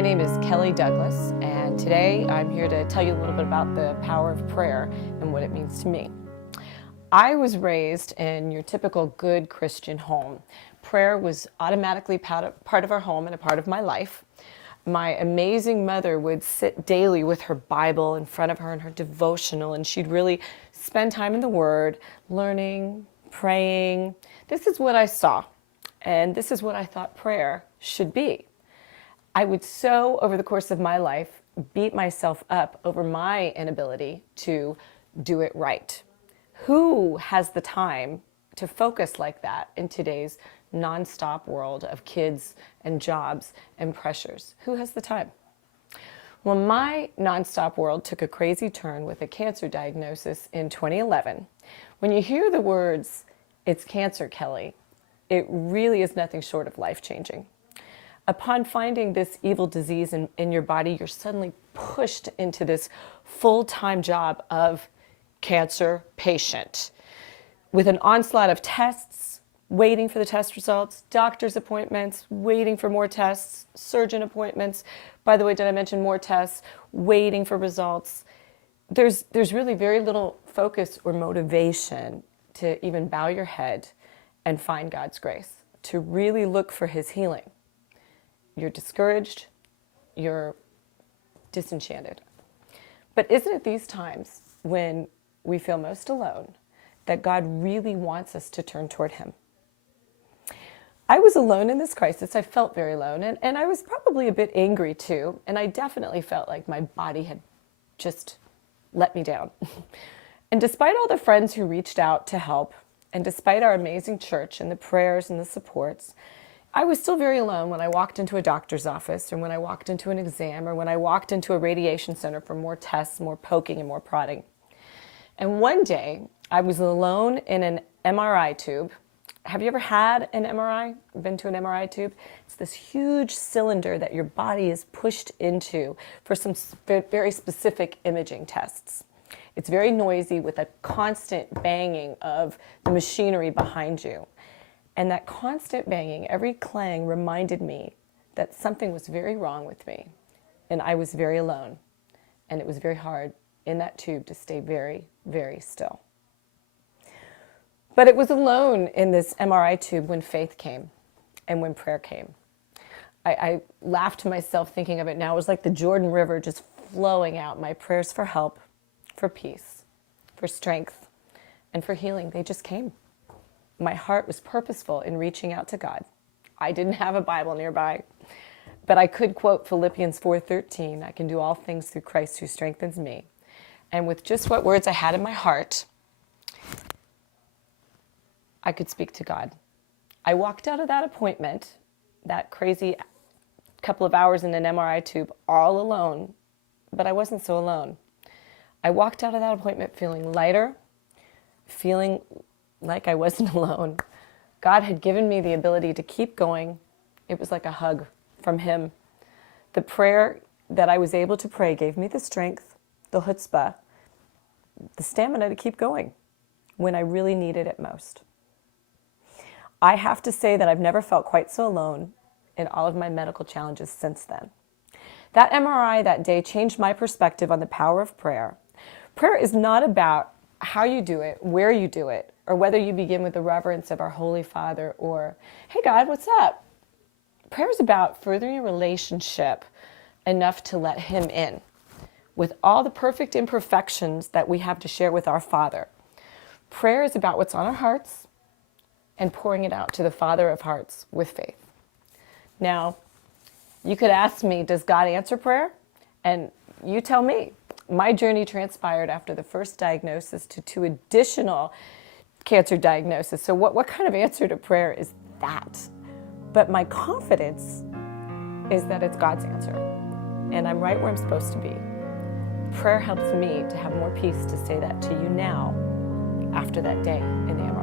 My name is Kelley Douglass, and today I'm here to tell you a little bit about the power of prayer and what it means to me. I was raised in your typical good Christian home. Prayer was automatically part of our home and a part of my life. My amazing mother would sit daily with her Bible in front of her and her devotional, and she'd really spend time in the Word, learning, praying. This is what I saw, and this is what I thought prayer should be. I would over the course of my life, beat myself up over my inability to do it right. Who has the time to focus like that in today's nonstop world of kids and jobs and pressures? Who has the time? Well, my nonstop world took a crazy turn with a cancer diagnosis in 2011. When you hear the words, "It's cancer, Kelley," it really is nothing short of life-changing. Upon finding this evil disease in your body, you're suddenly pushed into this full-time job of cancer patient with an onslaught of tests, waiting for the test results, doctor's appointments, waiting for more tests, surgeon appointments. By the way, did I mention more tests? Waiting for results. There's really very little focus or motivation to even bow your head and find God's grace, to really look for His healing. You're discouraged, you're disenchanted. But isn't it these times when we feel most alone that God really wants us to turn toward Him? I was alone in this crisis. I felt very alone, and I was probably a bit angry too, and I definitely felt like my body had just let me down. And despite all the friends who reached out to help, and despite our amazing church and the prayers and the supports, I was still very alone when I walked into a doctor's office, or when I walked into an exam, or when I walked into a radiation center for more tests, more poking, and more prodding. And one day, I was alone in an MRI tube. Have you ever had an MRI? Been to an MRI tube? It's this huge cylinder that your body is pushed into for some very specific imaging tests. It's very noisy with a constant banging of the machinery behind you. And that constant banging, every clang, reminded me that something was very wrong with me, and I was very alone, and it was very hard in that tube to stay very, very still. But it was alone in this MRI tube when faith came and when prayer came. I laughed to myself thinking of it now. It was like the Jordan River just flowing out. My prayers for help, for peace, for strength, and for healing, they just came. My heart was purposeful in reaching out to God. I didn't have a Bible nearby, but I could quote Philippians 4:13, "I can do all things through Christ who strengthens me." And with just what words I had in my heart, I could speak to God. I walked out of that appointment, that crazy couple of hours in an MRI tube, all alone, but I wasn't so alone. I walked out of that appointment feeling lighter, feeling like I wasn't alone. God had given me the ability to keep going. It was like a hug from Him. The prayer that I was able to pray gave me the strength, the chutzpah, the stamina to keep going when I really needed it most. I have to say that I've never felt quite so alone in all of my medical challenges since then. That MRI that day changed my perspective on the power of prayer. Prayer is not about how you do it, where you do it, or whether you begin with the reverence of our Holy Father or, "Hey God, what's up?" Prayer is about furthering a relationship enough to let Him in with all the perfect imperfections that we have to share with our Father. Prayer is about what's on our hearts and pouring it out to the Father of hearts with faith. Now, you could ask me, does God answer prayer? And you tell me. My journey transpired after the first diagnosis to 2 additional cancer diagnosis. So what kind of answer to prayer is that? But my confidence is that it's God's answer, and I'm right where I'm supposed to be. Prayer helps me to have more peace to say that to you now after that day in the MRI.